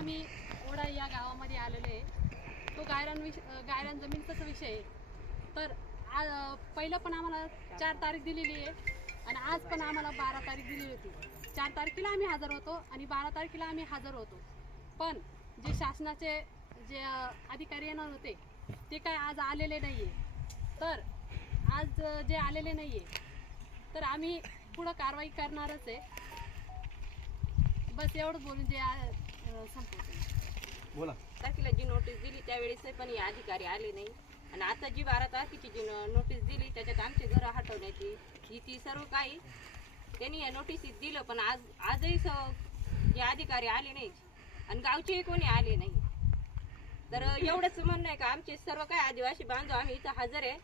आम्ही ओढा या गावामध्ये आलेलो आहे. तो गायरान विष गायरान जमिनीचाच विषय आहे. तर आ- पहिलं पण आम्हाला चार तारीख दिलेली आहे आणि आज पण आम्हाला बारा तारीख दिली होती. चार तारखेला आम्ही हजर होतो आणि बारा तारखेला आम्ही हजर होतो. पण जे शासनाचे जे अधिकारी येणार होते ते काय आज आलेले नाही आहे तर आज जे आलेले नाही आहे तर आम्ही पुढं कारवाई करणारच आहे. बस एवढंच बोलून जे आ- बोला. तारखेला जी नोटीस दिली त्यावेळेस पण हे अधिकारी आले नाही. आणि आता जी बारा तारखेची जी नोटीस दिली त्याच्यात आमचे घरं हटवण्याची ही ती सर्व काही त्यांनी या नोटीसीत दिलं पण आज आजही स अधिकारी आले नाही आणि गावचेही कोणी आले नाही. तर एवढंच म्हणणं आहे का आमचे सर्व काही आदिवासी बांधव आम्ही इथं हजर आहे.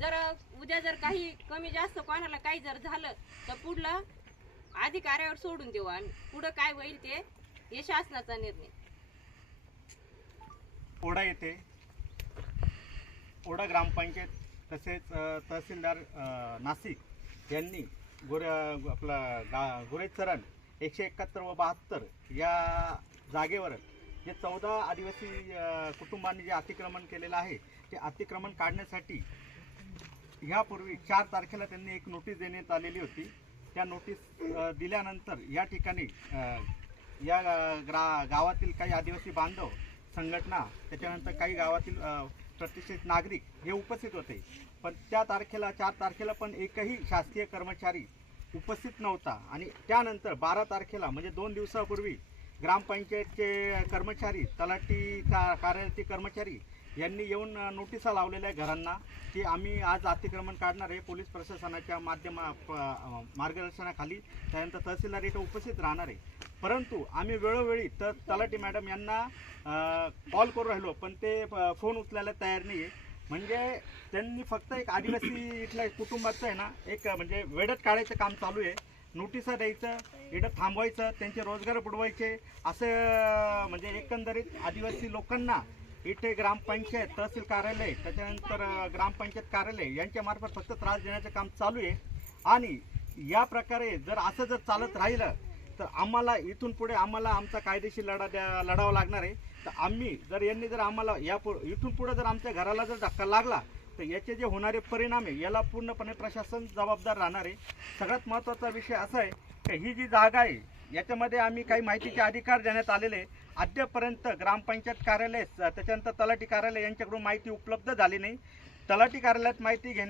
जर उद्या जर काही कमी जास्त कोणाला काही जर झालं तर पुढलं अधिकाऱ्यावर सोडून देऊ आम्ही. पुढं काय होईल ते हे शासनाचा निर्णय. ओढा येथे. ओढा ग्रामपंचायत तसेच तहसीलदार नाशिक यांनी गोर आपला गा गोरेचरण एकशे एकाहत्तर व बहात्तर या जागेवर जे चौदा आदिवासी कुटुंबांनी जे अतिक्रमण केलेलं आहे ते अतिक्रमण काढण्यासाठी ह्यापूर्वी चार तारखेला त्यांनी एक नोटीस देण्यात आलेली होती. त्या नोटीस दिल्यानंतर या ठिकाणी या ग्रा गावातील काही आदिवासी बांधव संघटना त्याच्यानंतर काही गावातील प्रतिष्ठित नागरिक हे उपस्थित होते. पण त्या तारखेला चार तारखेला पण एकही शासकीय कर्मचारी उपस्थित नव्हता. आणि त्यानंतर बारा तारखेला म्हणजे दोन दिवसापूर्वी ग्रामपंचायतचे कर्मचारी तलाठी का कार्यालयाचे कर्मचारी यांनी येऊन नोटिसा लावलेल्या आहे घरांना की आम्ही आज अतिक्रमण काढणार आहे. पोलीस प्रशासनाच्या माध्यमा प- मार्गदर्शनाखाली त्यानंतर तहसीलदार इथं उपस्थित राहणार आहे. परंतु आम्ही वेळोवेळी तर तलाटी मॅडम यांना कॉल करू राहिलो पण ते प- फोन उचलायला तयार नाही आहे म्हणजे त्यांनी फक्त एक आदिवासी इथल्या कुटुंबाचं आहे ना एक म्हणजे वेडत काढायचं काम चालू आहे. नोटिसा द्यायचं इथं थांबवायचं त्यांचे रोजगार बुडवायचे. असं म्हणजे एकंदरीत आदिवासी लोकांना इथे ग्रामपंचायत तहसील कार्यालय त्याच्यानंतर ग्रामपंचायत कार्यालय यांच्यामार्फत फक्त त्रास देण्याचं काम चालू आहे. आणि या प्रकारे जर असं जर चालत राहिलं तर आम्हाला इथून पुढे आम्हाला आमचा कायदेशीर लढा द्या लढावा लागणार आहे. तर आम्ही जर यांनी जर आम्हाला या पु इथून पुढे जर आमच्या घराला जर धक्का लागला तर याचे जे होणारे परिणाम आहे याला पूर्णपणे प्रशासन जबाबदार राहणार आहे. सगळ्यात महत्त्वाचा विषय असा आहे की ही जी जागा आहे याच्यामध्ये आम्ही काही माहितीचे अधिकार देण्यात आलेले आहे. अद्यापर्यंत ग्रामपंचायत कार्यालय त्याच्यानंतर तलाठी कार्यालय यांच्याकडून माहिती उपलब्ध झाली नाही. तलाठी कार्यालयात माहिती घेण्या